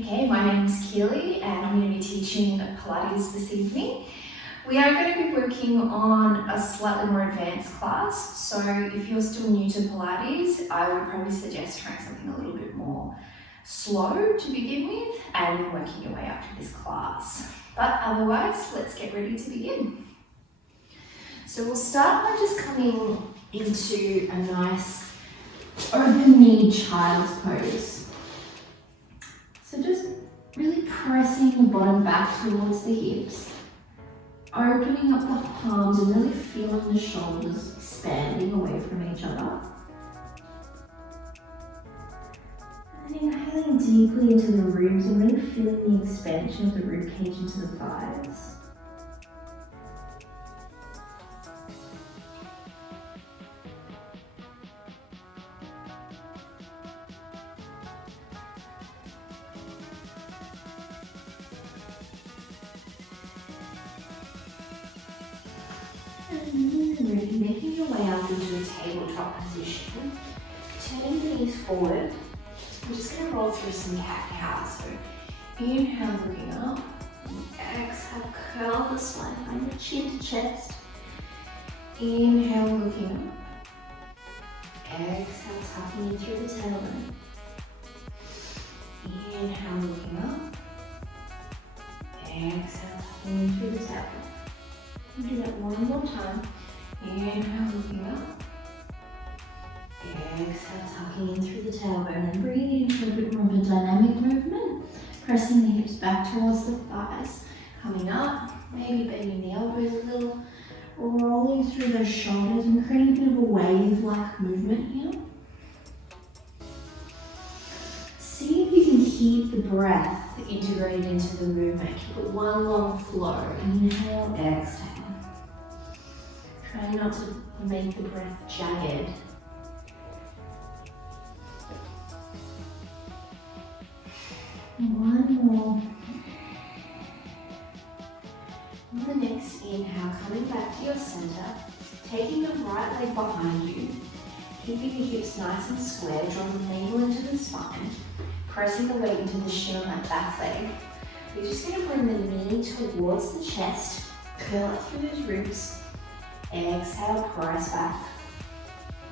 Okay, my name's Keely and I'm going to be teaching Pilates this evening. We are going to be working on a slightly more advanced class, so if you're still new to Pilates, I would probably suggest trying something a little bit more slow to begin with and then working your way up to this class. But otherwise, let's get ready to begin. So we'll start by just coming into a nice open knee child's pose. So just really pressing the bottom back towards the hips, opening up the palms and really feeling the shoulders expanding away from each other. And inhaling deeply into the ribs and really feeling the expansion of the rib cage into the thighs. And really making your way up into a tabletop position. Turning the knees forward. We're just going to roll through some cat-cow. So inhale, looking up. Exhale, curl the spine from your chin to chest. Inhale, looking up. Exhale, tucking in through the tailbone. Inhale, looking up. Exhale, tucking in through the tailbone. We'll do that one more time. Inhale, looking up. Exhale, tucking in through the tailbone and breathing into a bit more of a dynamic movement. Pressing the hips back towards the thighs. Coming up, maybe bending the elbows a little. Rolling through those shoulders and creating a bit of a wave-like movement here. See if you can keep the breath integrated into the movement. Keep it one long flow. Inhale, exhale. Try not to make the breath jagged. One more. On the next inhale, coming back to your center, taking the right leg behind you, keeping your hips nice and square, drawing the navel into the spine, pressing the weight into the shin on that back leg. We're just going to bring the knee towards the chest, curl up through those ribs. Exhale, press back.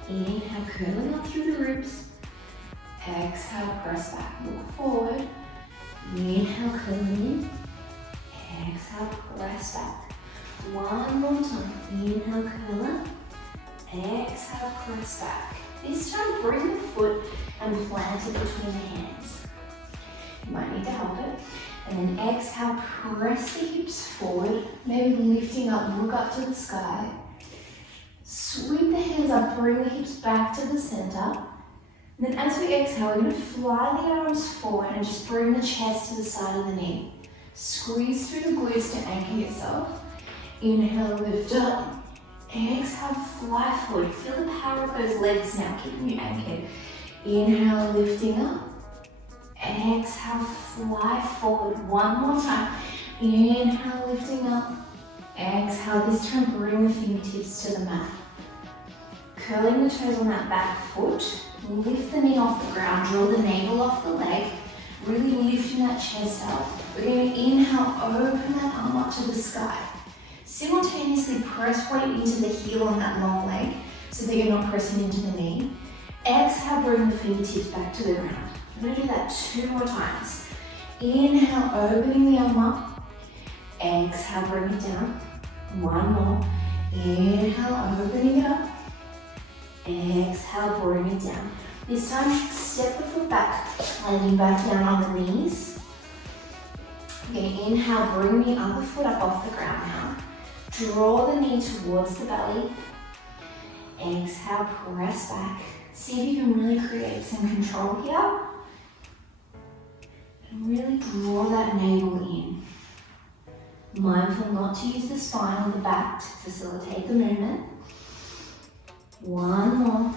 Inhale, curling up through the ribs. Exhale, press back, look forward. Inhale, curling in. Exhale, press back. One more time. Inhale, curl up. Exhale, press back. This time, bring the foot and plant it between the hands. You might need to help it. And then exhale, press the hips forward. Maybe lifting up, look up to the sky. Sweep the hands up, bring the hips back to the center. And then as we exhale, we're going to fly the arms forward and just bring the chest to the side of the knee. Squeeze through the glutes to anchor yourself. Inhale, lift up. Exhale, fly forward. Feel the power of those legs now, keeping you anchored. Inhale, lifting up. Exhale, fly forward. One more time. Inhale, lifting up. Exhale, this time bring the fingertips to the mat. Curling the toes on that back foot. Lift the knee off the ground, draw the navel off the leg. Really lifting that chest up. We're going to inhale, open that arm up to the sky. Simultaneously press weight into the heel on that long leg so that you're not pressing into the knee. Exhale, bring the fingertips back to the ground. We're going to do that 2 more times. Inhale, opening the arm up. Exhale, bring it down. One more. Inhale, opening it up. Exhale, bring it down. This time, step the foot back, landing back down on the knees. You're going to inhale, bring the other foot up off the ground now. Draw the knee towards the belly. Exhale, press back. See if you can really create some control here. And really draw that navel in. Mindful not to use the spine or the back to facilitate the movement. One more.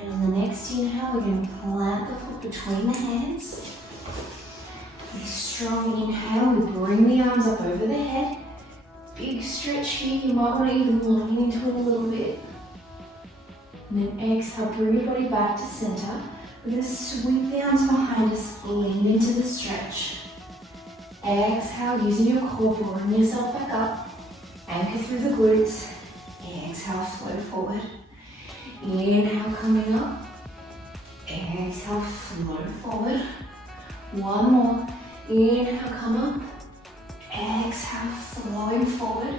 And on the next inhale, we're going to plant the foot between the hands. A strong inhale, we bring the arms up over the head. Big stretch here, you might want to even lean into it a little bit. And then exhale, bring your body back to center. We're going to sweep the arms behind us, lean into the stretch. Exhale, using your core, bring yourself back up. Anchor through the glutes. Exhale, float forward. Inhale, coming up. Exhale, float forward. One more. Inhale, come up. Exhale, flowing forward.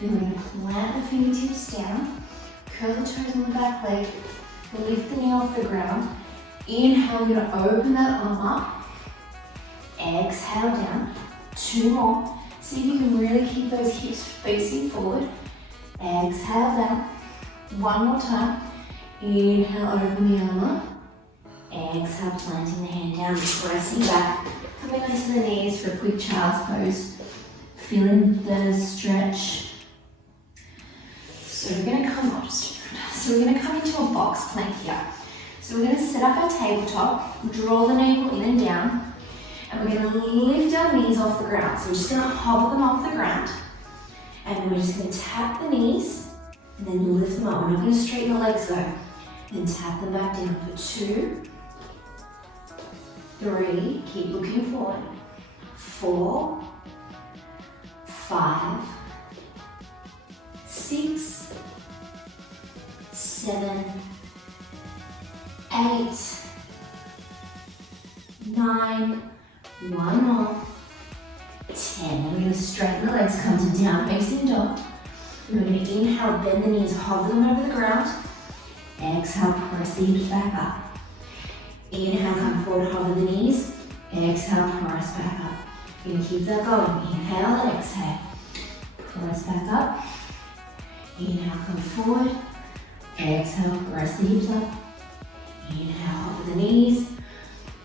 Then we're going to plant the fingertips down. Curl the toes on the back leg. Lift the knee off the ground. Inhale, we're going to open that arm up. Exhale, down. Two more. See if you can really keep those hips facing forward. Exhale, down. One more time. Inhale, open the arm up. Exhale, planting the hand down, pressing back. Coming onto the knees for a quick child's pose. Feeling the stretch. So we're going to come, so we're going to come into a box plank here. So we're going to set up our tabletop, draw the navel in and down, and we're going to lift our knees off the ground. So we're just going to hobble them off the ground, and then we're just going to tap the knees, and then lift them up. We're not going to straighten the legs though. Then tap them back down for 2, 3, keep looking forward, 4, 5, 6, 7, 8, 9, one more, 10. We're going to straighten the legs, come to down facing dog. We're going to inhale, bend the knees, hover them over the ground. Exhale, press the hips back up. Inhale, come forward, hover the knees. Exhale, press back up. You're going to keep that going. Inhale and exhale. Press back up. Inhale, come forward. Exhale, press the hips up. Inhale, hover the knees.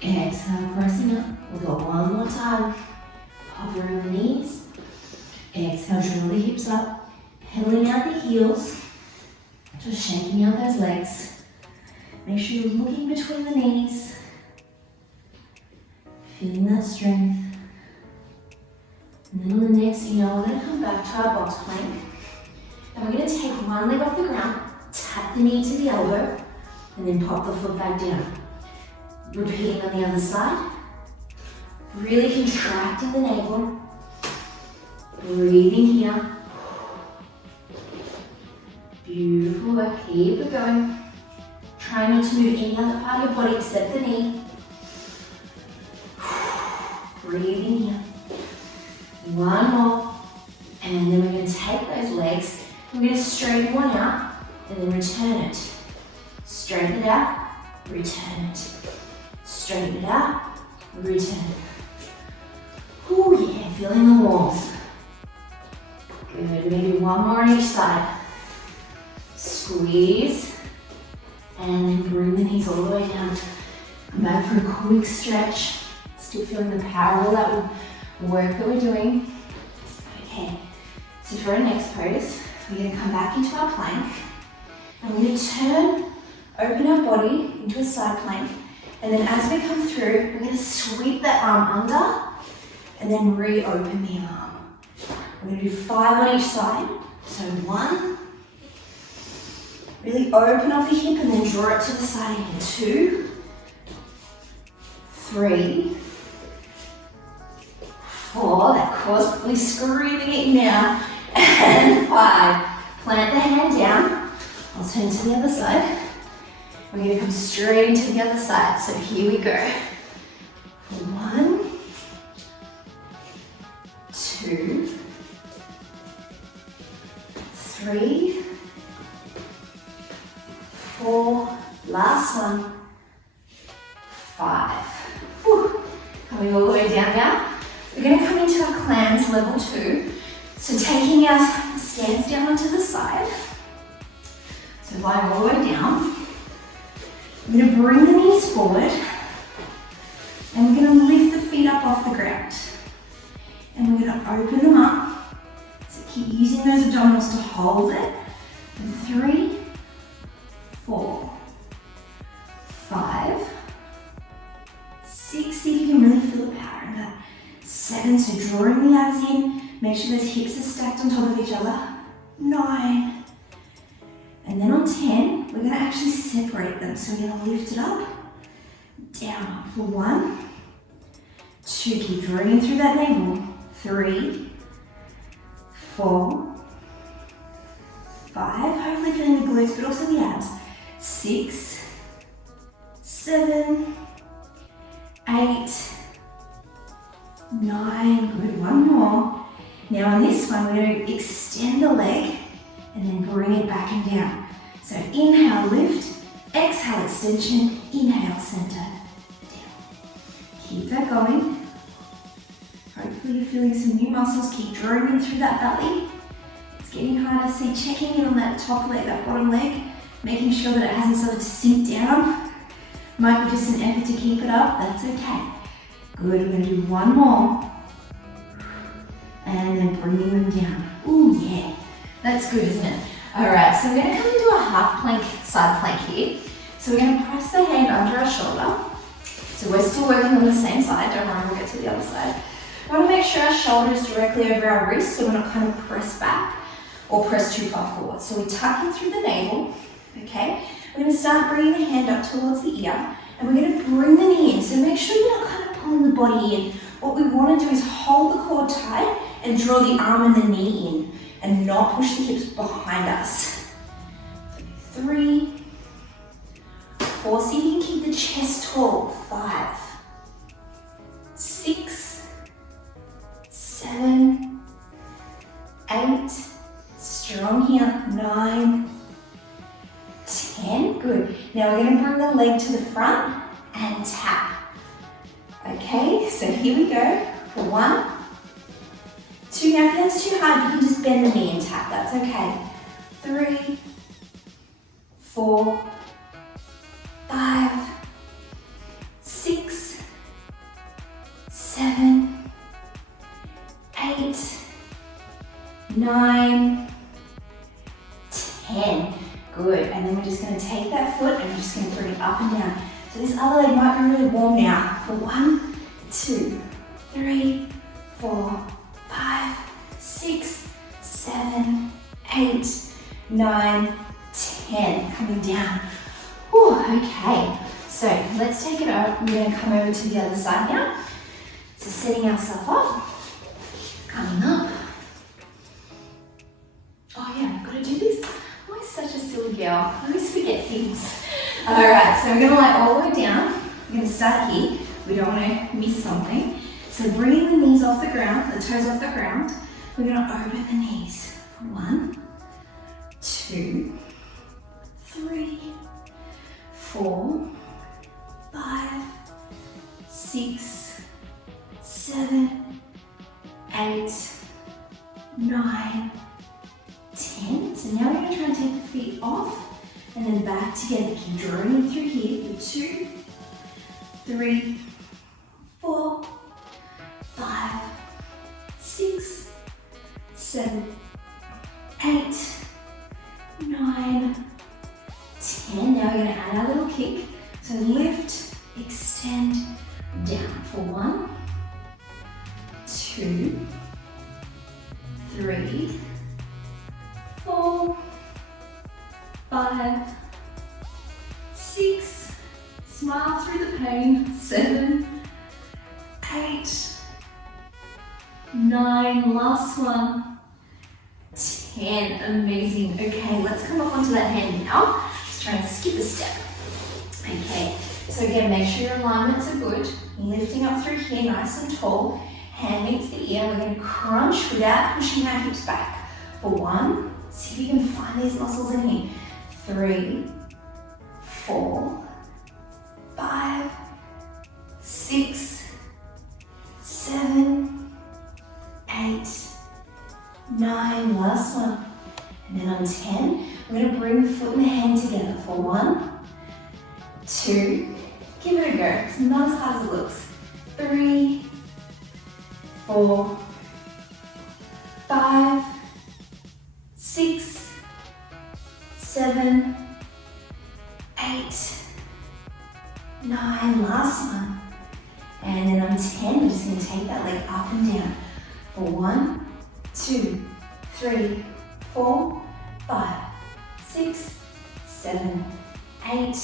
Exhale, pressing up. We'll go one more time. Hovering the knees. Exhale, draw the hips up. Pedaling out the heels. Just shaking out those legs. Make sure you're looking between the knees. Feeling that strength. And then on the next inhale, we're going to come back to our box plank. And we're going to take one leg off the ground, tap the knee to the elbow, and then pop the foot back down. Repeating on the other side. Really contracting the navel. Breathing here. Beautiful work, keep it going. Try not to move any other part of your body except the knee. Breathing here. One more. And then we're going to take those legs. We're going to straighten one out and then return it. Straighten it out, return it. Straighten it out, return it. Oh yeah, feeling the warmth. Good, maybe one more on each side. Squeeze, and then bring the knees all the way down. Come back for a quick stretch. Still feeling the power of all that work that we're doing. Okay, so for our next pose, we're going to come back into our plank, and we're going to turn, open our body into a side plank, and then as we come through, we're going to sweep that arm under, and then reopen the arm. We're going to do 5 on each side. So 1, really open up the hip and then draw it to the side again. 2, 3, 4, that core's probably screaming it now, and 5. Plant the hand down. I'll turn to the other side. We're going to come straight into the other side. So here we go. 1, 2, 3, 4, last one, 5. Whew. Coming all the way down now. We're going to come into our clams level 2. So taking our stance down onto the side. So lying all the way down. We're going to bring the knees forward. And we're going to lift the feet up off the ground. And we're going to open them up. So keep using those abdominals to hold it. 3, 4, 5, 6. See if you can really feel the power in that. 7, so drawing the abs in. Make sure those hips are stacked on top of each other. 9. And then on 10, we're going to actually separate them. So we're going to lift it up down for 1, 2, keep drawing in through that navel, 3, 4, 5, hopefully feeling the glutes but also the abs, 6, 7, 8, 9, good, one more. Now on this one, we're going to extend the leg and then bring it back and down. So inhale, lift, exhale, extension, inhale, center, down. Keep that going. Hopefully you're feeling some new muscles. Keep drawing in through that belly. It's getting harder, see, checking in on that top leg, that bottom leg, making sure that it hasn't started to sink down. Might be just an effort to keep it up, that's okay. Good, we're going to do one more. And then bringing them down. Ooh, yeah. That's good, isn't it? All right, so we're going to come into a half plank, side plank here. So we're going to press the hand under our shoulder. So we're still working on the same side. Don't worry, we'll get to the other side. We want to make sure our shoulder is directly over our wrist, so we're not kind of press back or press too far forward. So we tuck in through the navel, okay? We're going to start bringing the hand up towards the ear, and we're going to bring the knee in. So make sure you're not kind of pulling the body in. What we want to do is hold the core tight and draw the arm and the knee in, and not push the hips behind us. 3, 4, see if you can keep the chest tall. 5, 6, 7, 8, strong here, 9, 10, good. Now we're going to bring the leg to the front and tap. Okay, so here we go for 1, 2, now if that's too hard, you can just bend the knee and tap, that's okay. 3, 4, 5, 6, 7, 8, 9, 10. Good, and then we're just going to take that foot and we're just going to bring it up and down. So this other leg might be really warm now. For 1, 2, 3, 4, 5, 6, 7, 8, 9, 10. Coming down. Whew, okay, so let's take it out. We're going to come over to the other side now. So setting ourselves up, coming up. Oh yeah, I've got to do this. I'm always such a silly girl. I always forget things. All right, so we're going to lie all the way down. We're going to start here. We don't want to miss something. So bringing the knees off the ground, the toes off the ground, we're going to open the knees. 1, 2, 3, 4, 5, 6, 7, 8, 9, 10. So now we're going to try and take the feet off and then back together. Keep drawing in through here for 2, 3, 4, 5, 6, 7, 8, 9, 10. Now we're going to add our little kick. So lift, extend, down for 1, 2, 3, 4, 5, 6, smile through the pain, 7, 8, 9, last one, 10, amazing. Okay, let's come up onto that hand now. Let's try and skip a step. Okay, so again, make sure your alignments are good. Lifting up through here, nice and tall. Hand meets the ear. We're going to crunch without pushing our hips back. For 1, see if you can find these muscles in here. 3, 4, 5, 6, 7, 8, 9, last one. And then on 10, we're going to bring the foot and the hand together for 1, 2, give it a go. It's not as hard as it looks. 3, 4, 5, 6, 7, 8, 9, last one. And then on 10, we're just going to take that leg up and down for 1, 2, 3, 4, 5, 6, 7, 8,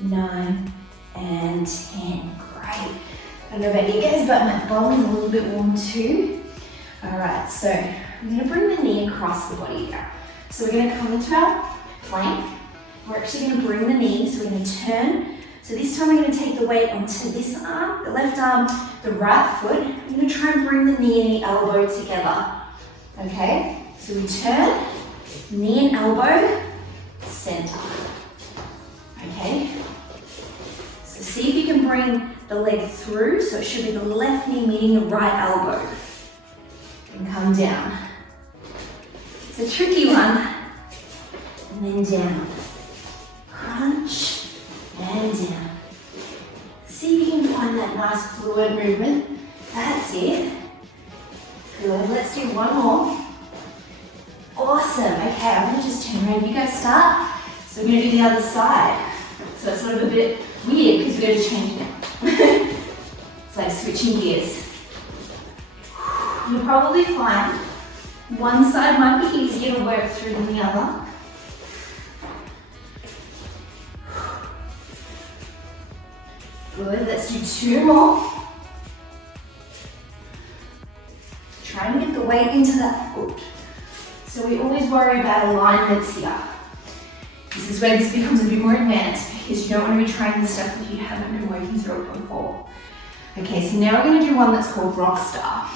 9, and 10. Great. I don't know about you guys, but my bum is a little bit warm too. All right, so I'm gonna bring the knee across the body here. So we're gonna come into our plank. We're actually gonna bring the knee, so we're gonna turn. So this time we're gonna take the weight onto this arm, the left arm, the right foot. I'm gonna try and bring the knee and the elbow together. Okay, so we turn, knee and elbow, center. Okay, so see if you can bring the leg through, so it should be the left knee meeting the right elbow. And come down. It's a tricky one. And then down. Crunch and down. See if you can find that nice fluid movement. That's it. Good, let's do one more. Awesome, okay, I'm gonna just turn around. You guys start. So we're gonna do the other side. So it's sort of a bit weird because we're gonna change it. It's like switching gears. You'll probably find one side might be easier to work through than the other. Good, let's do 2 more. Try and get the weight into that foot. So we always worry about alignments here. This is where this becomes a bit more advanced because you don't want to be trying the stuff that you haven't been working through it before. Okay, so now we're going to do one that's called Rock Star.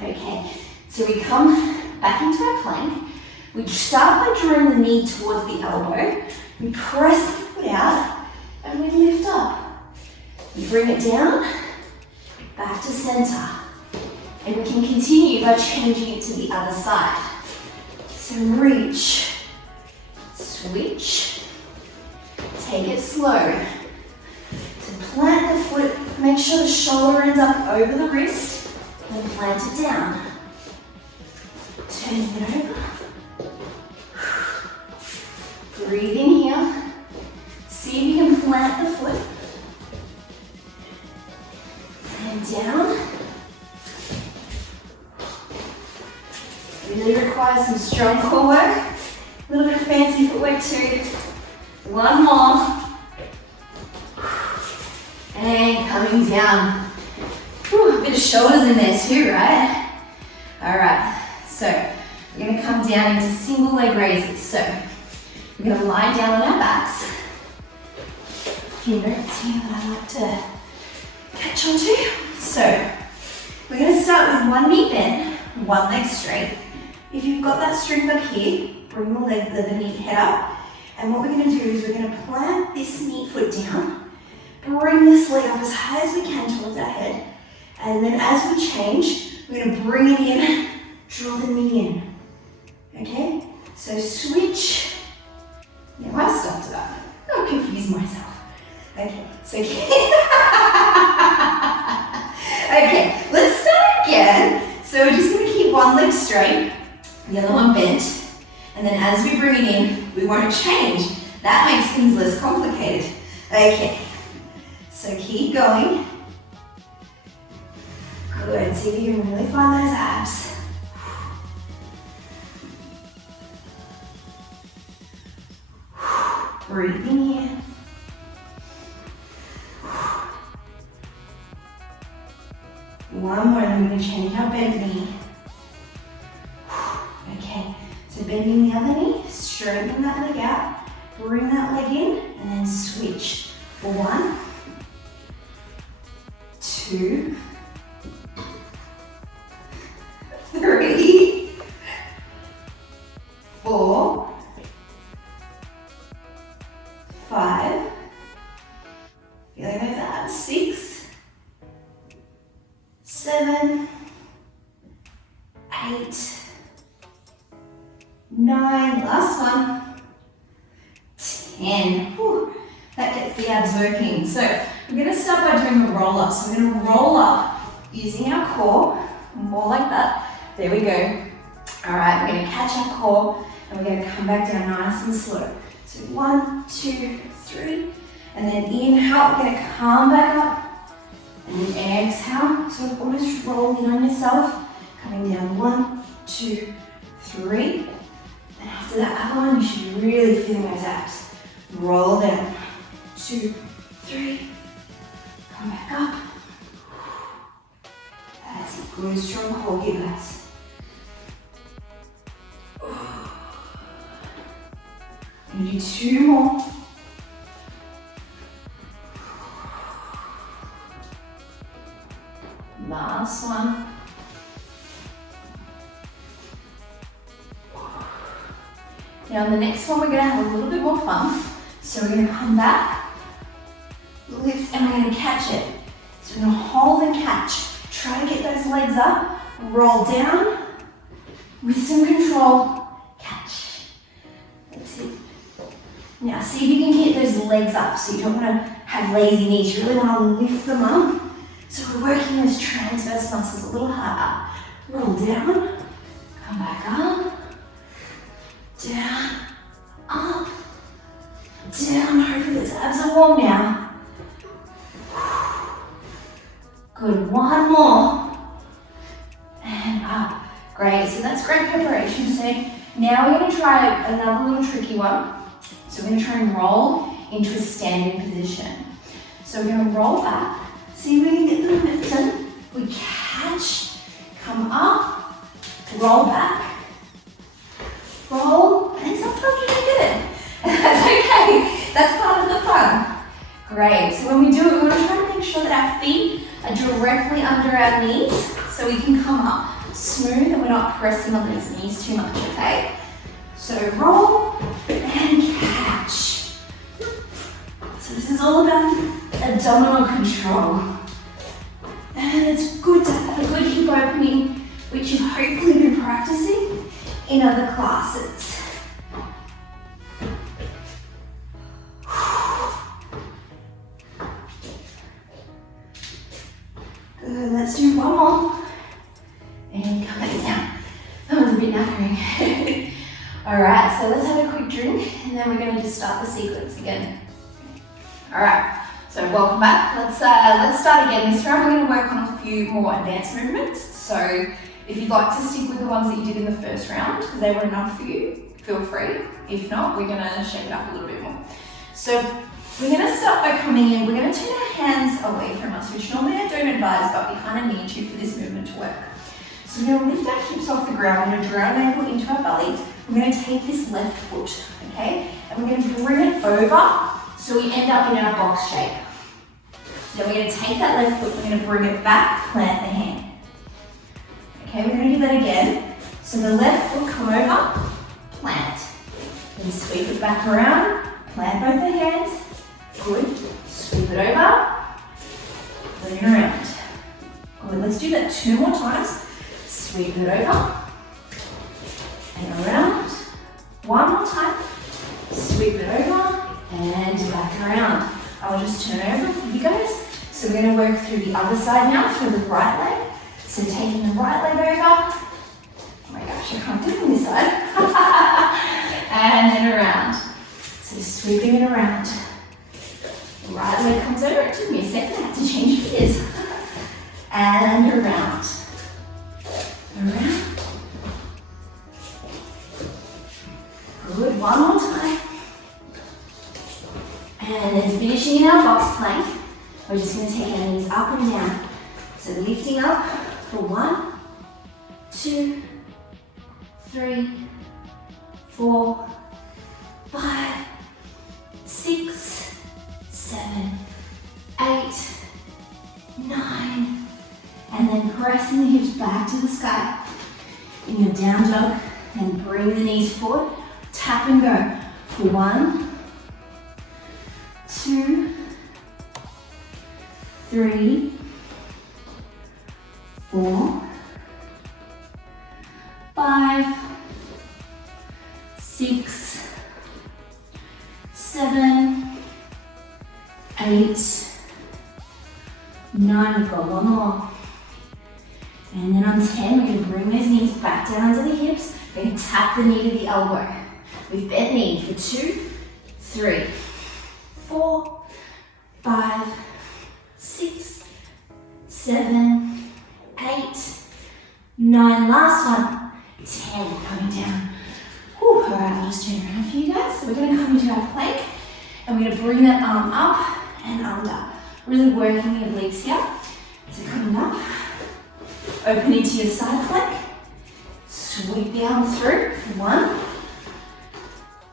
Okay, so we come back into our plank. We start by drawing the knee towards the elbow. We press the foot out and we lift up. We bring it down, back to center. And we can continue by changing it to the other side. So reach, switch, take it slow. So plant the foot, make sure the shoulder ends up over the wrist, and plant it down. Turning it over. Breathe in here. See if you can plant the foot. And down. Really requires some strong core work. A little bit of fancy footwork too. One more. And coming down. Whew, a bit of shoulders in there too, right? All right, so we're gonna come down into single leg raises. So we're gonna lie down on our backs. A few notes here that I like to catch onto. So we're gonna start with one knee bent, one leg straight. If you've got that strength up here, bring the knee head up. And what we're gonna do is we're gonna plant this knee foot down, bring this leg up as high as we can towards our head. And then as we change, we're gonna bring it in, draw the knee in. Okay? So switch. Now I stopped it up. I'll confuse myself. Okay, so okay, let's start again. So we're just gonna keep one leg straight, the other one bent, and then as we bring it in, we won't change. That makes things less complicated. Okay, so keep going. Good, see if you can really find those abs. Breathe in here. One more, then we're going to change our bent knee. Okay, so bending the other knee, straighten that leg out, bring that leg in, and then switch for 1, 2, 3, 4, 5, feeling those abs, 6, 7, 8, 9, last one, 10. Whew, that gets the abs working. So we're going to start by doing a roll up. So we're going to roll up using our core, more like that. There we go. All right, we're going to catch our core and we're going to come back down nice and slow. So 1, 2, 3, and then inhale, we're going to come back up, and then exhale, so almost roll in on yourself, coming down 1, 2, 3, and after that other one, you should really feel those abs. Roll down, 2, 3, Come back up. That's a good strong hold, you guys. And do 2 more. Last one. Now the next one we're going to have a little bit more fun. So we're going to come back, lift, and we're going to catch it. So we're going to hold and catch. Try to get those legs up, roll down, with some control, catch. That's it. Now see if you can get those legs up. So you don't want to have lazy knees, you really want to lift them up. So we're working those transverse muscles a little harder. Roll down, come back up, down, up, down. Hopefully those abs are warm now. Good, 1 more. And up. Great, so that's great preparation. So now we're going to try another little tricky one. So we're going to try and roll into a standing position. So we're going to roll back. See if we can get them lifted. We catch, come up, roll back, roll, and sometimes you don't get it. That's okay. That's part of the fun. Great. So when we do it, we want to try to make sure that our feet are directly under our knees so we can come up smooth and we're not pressing on those knees too much, okay? So roll and catch. So this is all about abdominal control. And it's good to have a good hip opening, which you've hopefully been practicing in other classes. Good, let's do 1 more. And come back down. That was a bit knackering. Alright, so let's have a quick drink and then we're going to just start the sequence again. Alright, so welcome back. Let's start again. This round we're going to work on a few more advanced movements. So if you'd like to stick with the ones that you did in the first round, because they were enough for you, feel free. If not, we're going to shake it up a little bit more. So we're going to start by coming in. We're going to turn our hands away from us, which normally I don't advise, but we kind of need to for this movement to work. So we're going to lift our hips off the ground. We're going to draw our ankle into our belly. We're going to take this left foot, okay? And we're going to bring it over so we end up in our box shape. Then we're going to take that left foot, we're going to bring it back, plant the hand. Okay, we're going to do that again. So the left foot, come over, plant. Then sweep it back around, plant both the hands. Good. Sweep it over, bring it around. Good, let's do that 2 more times. Sweep it over, and around. 1 more time. Sweep it over, and back around. I'll just turn over for you guys. So we're going to work through the other side now for the right leg. So taking the right leg over. Oh my gosh, I can't do it on this side. And then around. So sweeping it around. The right leg comes over. It took me a second. I had to change gears. And around. Around. Good. 1 more time. And then finishing in our box plank, we're just going to take our knees up and down. So lifting up for 1, 2, 3, 4, 5, 6, 7, 8, 9, and then pressing the hips back to the sky. In your down dog, and bring the knees forward, tap and go for 1, 2, 3, 4, 5, 6, 7, 8, 9. We've got 1 more. And then on 10, we're going to bring those knees back down onto the hips. We're going to tap the knee to the elbow. We've bent knee for 2, 3, 4, 5, 6, 7, 8, 9. Last one. 10. Coming down. Whew. All right, I'll just turn around for you guys. So we're going to come into our plank and we're going to bring that arm up and under. Really working your obliques here. So coming up, open into your side plank. Sweep the arm through. 1,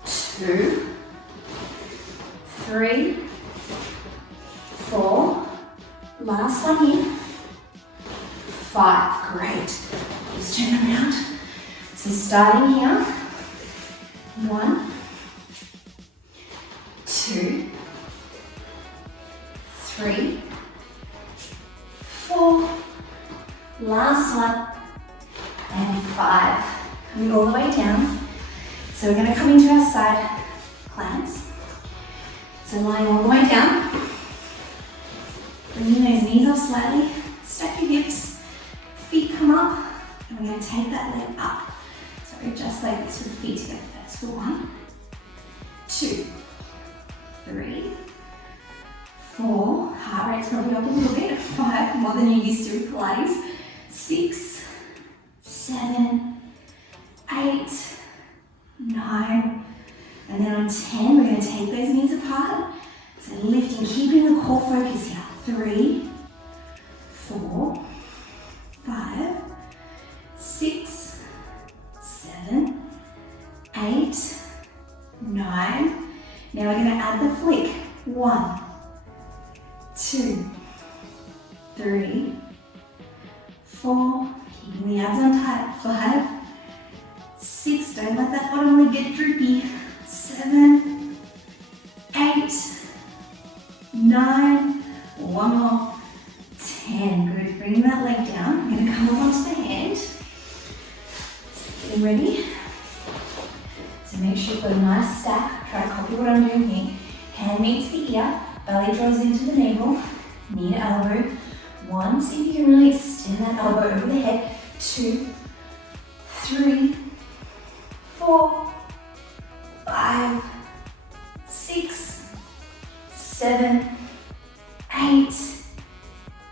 2, 3, 4. Last one here. 5. Great. Just turn around. So starting here. 1, 2, 3, 4. Last one. And 5. Coming all the way down. So we're going to come into our side planks. So lying all the way down. Bringing those knees up slightly. Stack your hips. Feet come up. And we're going to take that leg up. So just like this with the feet together first. For 1, 2, 3, 4. Heart rate's probably up a little bit. 5, more than you're used to with Pilates. 6, 7, 8, 9. And then on 10, we're going to take those knees apart. So lifting, keeping the core focus here. 3, 4, 5, 6, 7, 8, 9. Now we're going to add the flick. 1, 2, 3, 4. Keeping the abs on tight. 5, 6. Don't let that bottom leg get droopy. 7, 8, 9. One more. 10. Good. Bring that leg down. I'm going to come up onto the hand. Getting ready. So make sure you've got a nice stack. Try to copy what I'm doing here. Hand meets the ear. Belly draws into the navel. Knee to elbow. 1. See if you can really extend that elbow over the head. 2, 3, 4, 5, 6, 7, 8,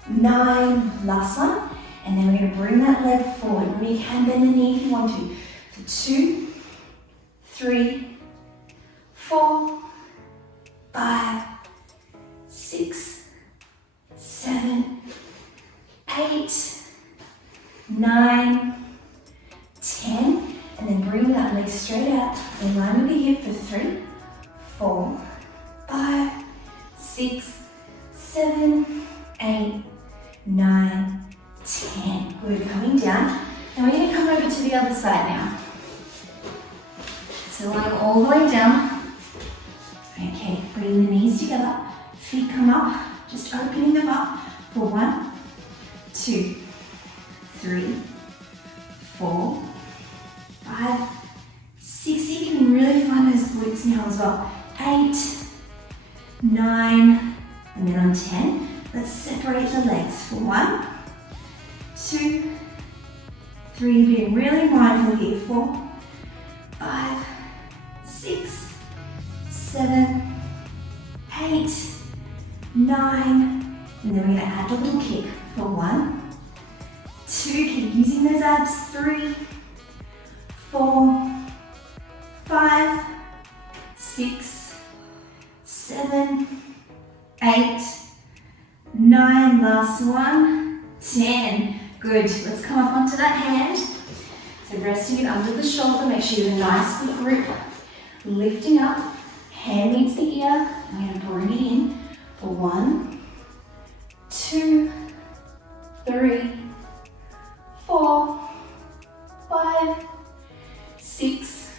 9. Last one. And then we're going to bring that leg forward. Remember, you can bend the knee if you want to. For 2, 3, 4, 5, 6, 7, 8, 9, 10. And then bring that leg straight out in line with the hip for 3, 4, 5, 6, 7, 8, 9, 10. Good. Coming down. Now we're going to come over to the other side now. So lying all the way down. Okay, bring the knees together. Feet come up. Just opening them up for 1, 2, 3, 4, 5, 6. See if you can really find those glutes now as well. 8, 9, and then on 10, let's separate the legs for 1, 2, 3. Being really mindful here. 4, 5, 6, 7, 8, 9. And then we're going to add a little kick for 1, 2. Keep using those abs. 3, 4, 5, 6, 7, 8, 9. Last one. 10. Good. Let's come up onto that hand. So resting it under the shoulder. Make sure you have a nice good grip. Lifting up. Hand meets the ear. I'm going to bring it in for 1, 2, 3, 4, 5, 6,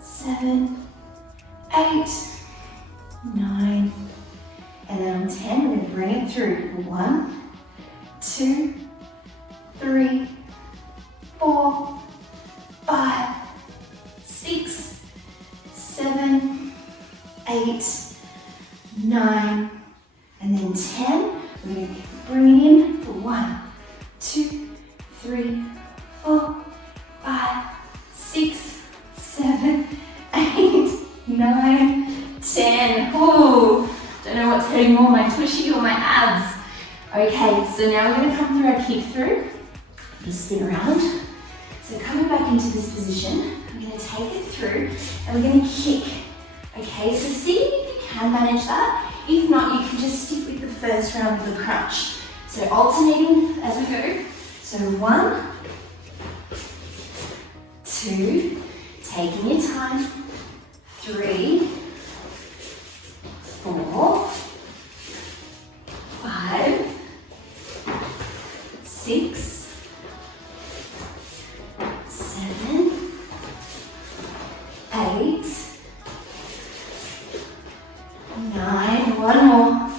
7, 8, 9. And then on 10, we're going to bring it through. 1, 2, 3, 4, 5, 6, 7, 8, 9. And then 10, we're going to bring it in for 1, 2, 3, 4, 5, 6, 7, 8, 9, 10. Ooh, don't know what's hurting more, my tushy or my abs. Okay, so now we're going to come through our kick through. Just spin around. So coming back into this position, I'm going to take it through and we're going to kick. Okay, so see if you can manage that. If not, you can just stick with the first round of the crunch. So alternating as we go. So 1, 2, taking your time, 3, 4, 5, 6, 7, 8, 9, one more,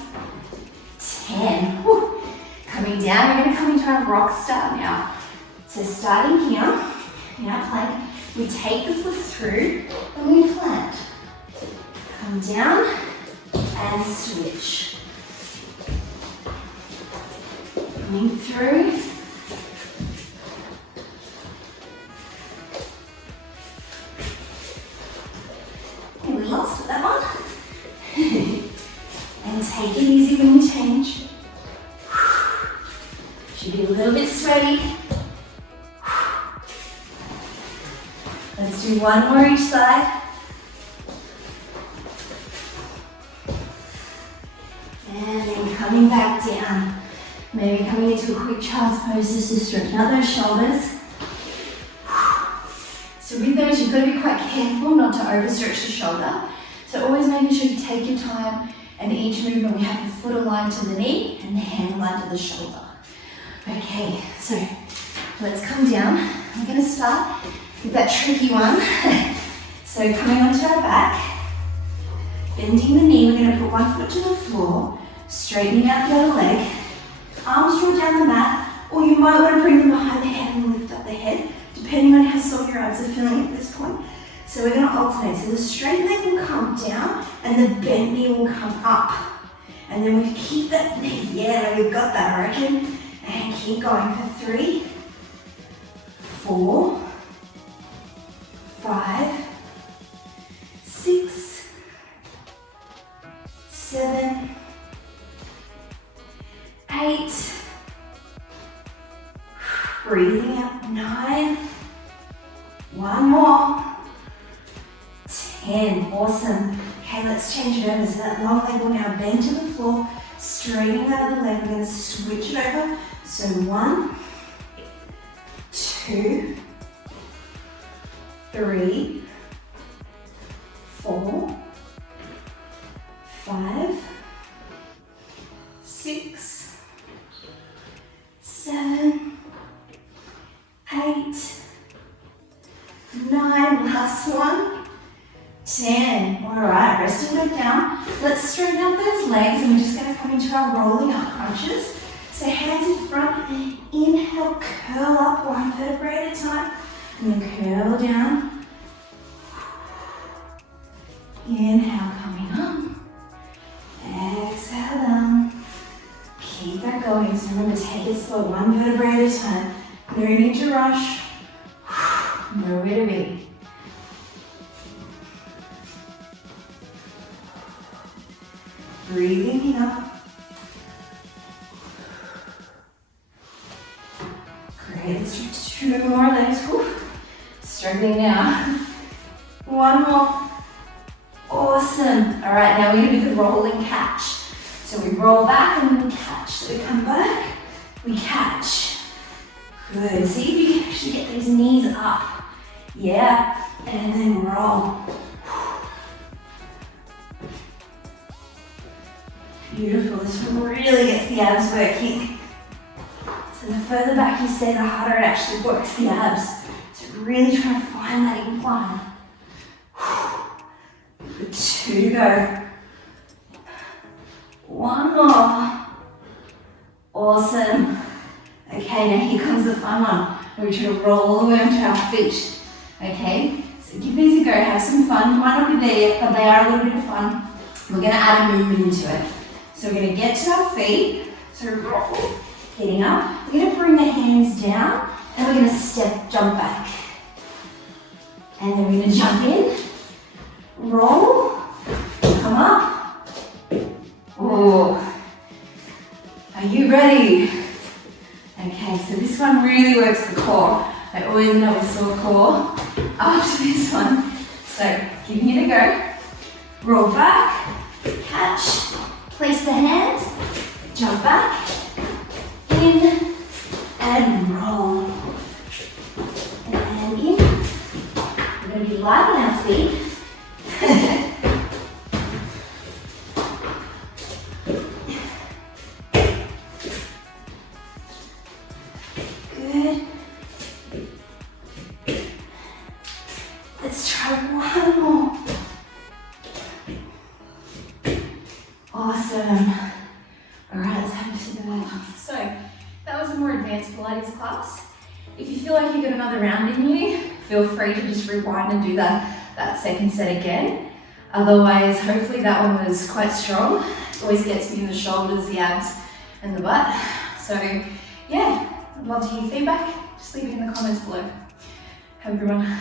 10. Woo. Coming down, we're going to come into our rock start now. So starting here, in our plank, we take the foot through and we plant. Come down and switch. Coming through. Okay, we lost that one. And take it easy when you change. Should be a little bit sweaty. Let's do one more each side. And then coming back down. Maybe coming into a quick child's pose just to straighten out those shoulders. So with those, you've got to be quite careful not to overstretch the shoulder. So always making sure you take your time, and each movement we have the foot aligned to the knee and the hand aligned to the shoulder. Okay, so let's come down. I'm going to start with that tricky one. So coming onto our back, bending the knee, we're going to put one foot to the floor, straightening out the other leg, arms draw down the mat, or you might want to bring them behind the head and lift up the head, depending on how sore your abs are feeling at this point. So we're going to alternate. So the straight leg will come down and the bent knee will come up. And then we keep that knee. Yeah, we've got that, I reckon. And keep going for 3, 4, 5, 6, 7, 8, breathing out, 9, one more, 10, awesome. Okay, let's change it over. So that long leg will now bend to the floor, straightening out the leg. We're going to switch it over. So 1, 2, 3, 4, 5, 6, 7, 8, 9, last one, 10. All right, resting back down. Let's straighten out those legs and we're just going to come into our rolling up crunches. So hands in front, inhale, curl up one vertebrae at a time, and then curl down. Inhale, coming up. Exhale down. Keep that going. So remember, take it slow, one vertebrae at a time. No need to rush. Nowhere to be. Breathing up. Great, let's do 2 more legs. Whew. Struggling now. One more. Awesome. All right, now we're gonna do the rolling catch. So we roll back and we catch. So we come back, we catch. Good, see if you can actually get these knees up. Yeah, and then roll. Beautiful, this really gets the abs working. So the further back you stay, the harder it actually works the abs. So really try to find that incline. Good, 2 to go. One more. Awesome. Okay, now here comes the fun one. We're trying to roll all the way onto our feet. Okay, so give these a go, have some fun. You might not be there yet, but they are a little bit of fun. We're gonna add a movement into it. So we're gonna get to our feet. So roll, getting up. We're gonna bring the hands down and we're gonna jump back. And then we're gonna jump in, roll, come up. Oh, are you ready? Okay, so this one really works the core. I always know a sore core after this one. So giving it a go. Roll back, catch, place the hands, Jump back, in, and roll. And in. We're going to be light on our feet. Good. Let's try one more. Awesome. All right, let's have a sit back. So that was a more advanced Pilates class. If you feel like you've got another round in you, feel free to just rewind and do that second set again. Otherwise, hopefully that one was quite strong. Always gets me in the shoulders, the abs, and the butt. So yeah, I'd love to hear feedback. Just leave it in the comments below. Have a good one.